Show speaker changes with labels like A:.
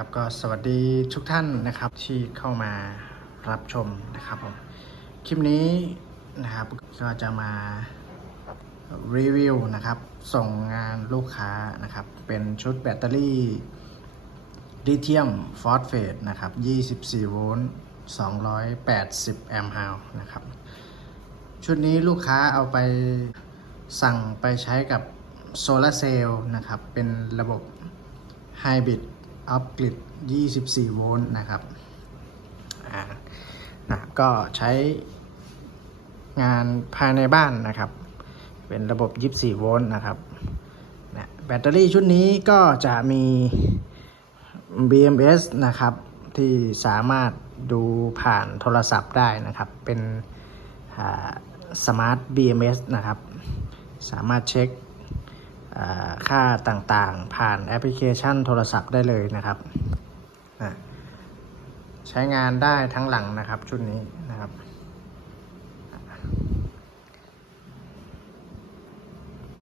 A: ครับก็สวัสดีทุกท่านนะครับที่เข้ามารับชมนะครับผมคลิปนี้นะครับก็จะมารีวิวนะครับส่งงานลูกค้านะครับเป็นชุดแบตเตอรี่ลิเธียมฟอสเฟตนะครับ 24 โวลต์ 280 แอมป์ฮาวนะครับ ชุดนี้ลูกค้าเอาไปสั่งไปใช้กับโซลาร์เซลล์นะครับ เป็นระบบไฮบริด Hybrid Off Grid 24 โวลต์นะครับอ่านะก็ใช้งานภายในบ้านนะครับ เป็นระบบ 24 โวลต์นะครับนะแบตเตอรี่ชุดนี้ก็จะมี BMS นะครับ ที่สามารถดูผ่านโทรศัพท์ได้นะครับ เป็นสมาร์ท BMS นะครับ สามารถเช็ค ค่าต่างๆ ผ่านแอปพลิเคชันโทรศัพท์ได้เลยนะครับใช้งานได้ทั้งหลังนะครับชุดนี้นะครับ